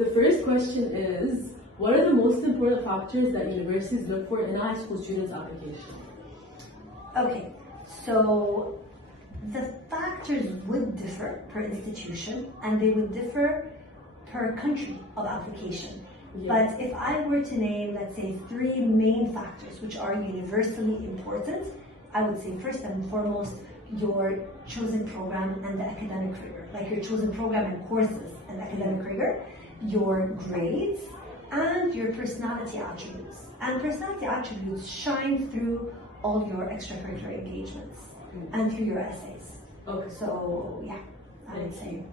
the first question is, what are the most important factors that universities look for in a high school student's application? Okay, so the factors would differ per institution and they would differ per country of application. But if I were to name, let's say, 3 main factors which are universally important, I would say first and foremost, your chosen program and the academic rigor, like your chosen program and courses and academic rigor, your grades, and your personality attributes. And personality attributes shine through all your extracurricular engagements and through your essays. Okay. So yeah, I would say.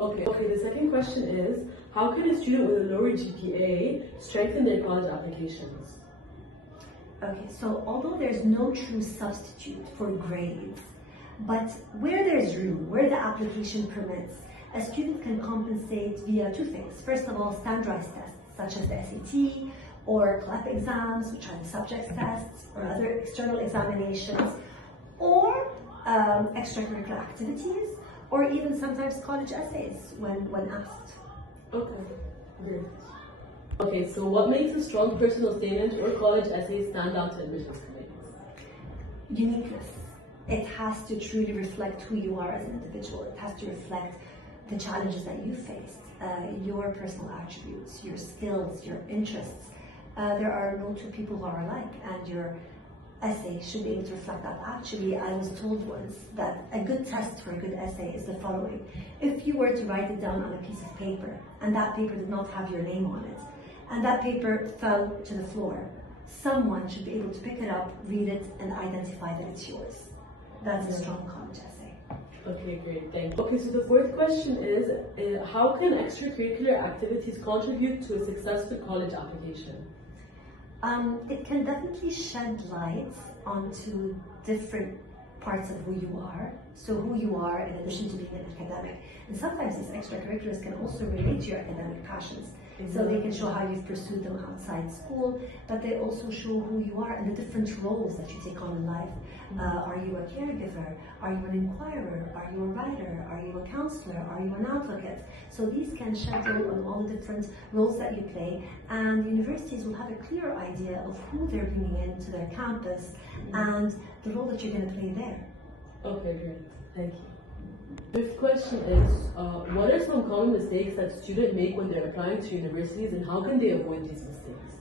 Okay, the second question is, how can a student with a lower GPA strengthen their college applications? Okay, so although there's no true substitute for grades, but where there's room, where the application permits, a student can compensate via 2 things. First of all, standardized tests, such as the SAT or CLEP exams, which are the subject tests, or other external examinations, or extracurricular activities, or even sometimes college essays when asked. Okay, great. Okay, so what makes a strong personal statement or college essay stand out to admissions committees? Uniqueness. It has to truly reflect who you are as an individual. It has to reflect the challenges that you faced, your personal attributes, your skills, your interests. There are no 2 people who are alike, and your essay should be able to reflect that. Actually, I was told once that a good test for a good essay is the following. If you were to write it down on a piece of paper, and that paper did not have your name on it, and that paper fell to the floor, someone should be able to pick it up, read it, and identify that it's yours. That's a strong college essay. Okay, great, thank you. Okay, so the fourth question is, how can extracurricular activities contribute to a successful college application? It can definitely shed light onto different parts of who you are. So who you are in addition to being an academic. And sometimes these extracurriculars can also relate to your academic passions. So they can show how you've pursued them outside school, but they also show who you are and the different roles that you take on in life. Are you a caregiver? Are you an inquirer? Are you a writer? Are you a counselor? Are you an advocate? So these can shed light on all the different roles that you play, and universities will have a clear idea of who they're bringing into their campus and the role that you're going to play there. Okay, great. Thank you. Fifth question is, what are some common mistakes that students make when they're applying to universities, and how can they avoid these mistakes?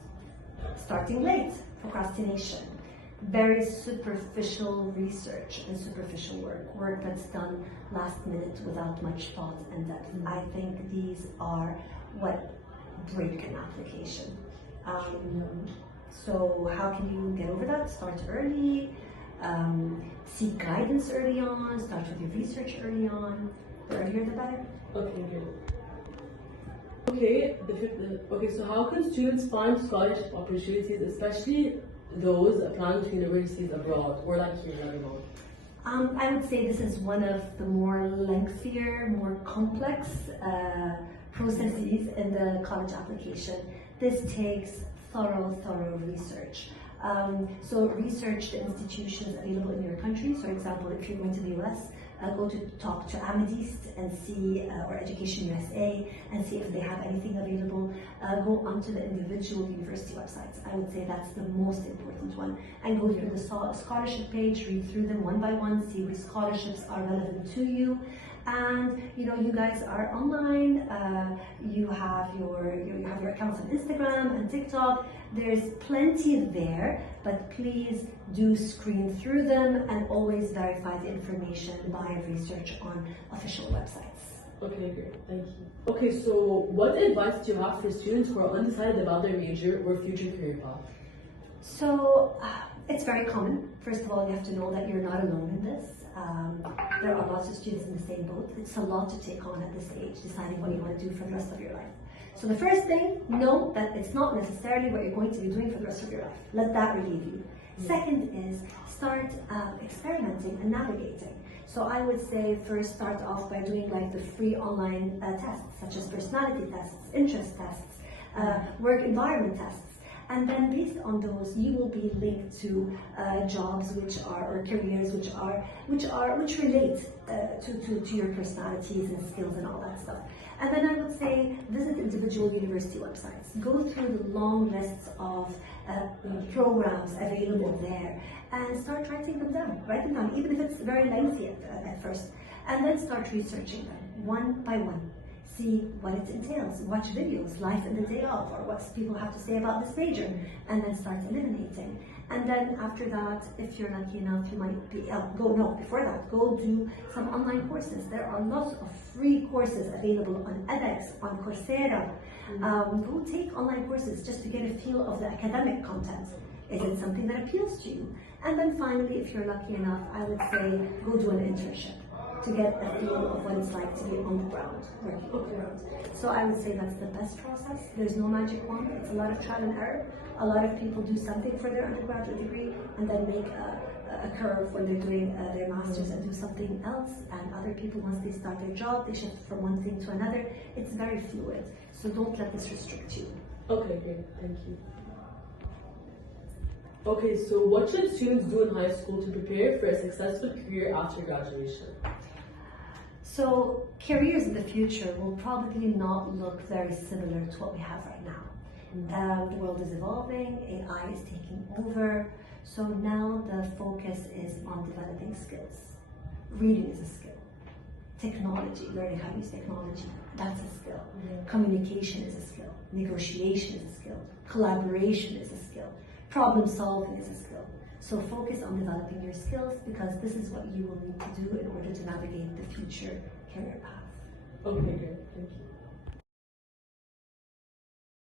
Starting late, procrastination, very superficial research and superficial work that's done last minute without much thought and depth. I think these are what break an application. So how can you get over that? Start early. Seek guidance early on, start with your research early on. The earlier the better. Okay, good. Okay, so how can students find scholarship opportunities, especially those applying to universities abroad or like here in Lebanon? I would say this is one of the more lengthier, more complex processes in the college application. This takes thorough research. So research the institutions available in your country. So for example, if you're going to the US, go to talk to Amethyst and see, or Education USA, and see if they have anything available. Go onto the individual university websites. I would say that's the most important one. And go through the scholarship page, read through them one by one, see which scholarships are relevant to you. And you guys are online. You have your accounts on Instagram and TikTok. There's plenty there, but please do screen through them and always verify the information by research on official websites. Okay, great, thank you. Okay, so what advice do you have for students who are undecided about their major or future career path? So it's very common. First of all, you have to know that you're not alone in this. There are lots of students in the same boat. It's a lot to take on at this age, deciding what you want to do for the rest of your life. So the first thing, know that it's not necessarily what you're going to be doing for the rest of your life. Let that relieve you. Second is start experimenting and navigating. So I would say first start off by doing like the free online tests, such as personality tests, interest tests, work environment tests. And then based on those, you will be linked to jobs or careers which relate to your personalities and skills and all that stuff. And then I would say visit individual university websites. Go through the long lists of programs available there and start writing them down. Write them down, even if it's very lengthy at first. And then start researching them one by one. See what it entails, watch videos, life in the day of, or what people have to say about this major, and then start eliminating. And then after that, if you're lucky enough, you might be, before that, go do some online courses. There are lots of free courses available on edX, on Coursera. Go take online courses just to get a feel of the academic content. Is it something that appeals to you? And then finally, if you're lucky enough, I would say go do an internship to get a feel of what it's like to be on the ground, working on the ground. So I would say that's the best process. There's no magic wand. It's a lot of trial and error. A lot of people do something for their undergraduate degree and then make a curve when they're doing their master's and do something else. And other people, once they start their job, they shift from one thing to another. It's very fluid. So don't let this restrict you. Okay, great. Thank you. Okay, so what should students do in high school to prepare for a successful career after graduation? So careers in the future will probably not look very similar to what we have right now. The world is evolving, AI is taking over, so now the focus is on developing skills. Reading is a skill. Technology, learning how to use technology, that's a skill. Communication is a skill. Negotiation is a skill. Collaboration is a skill. Problem solving is a skill. So focus on developing your skills because this is what you will need to do in order to navigate the future career path. Okay, great. Thank you.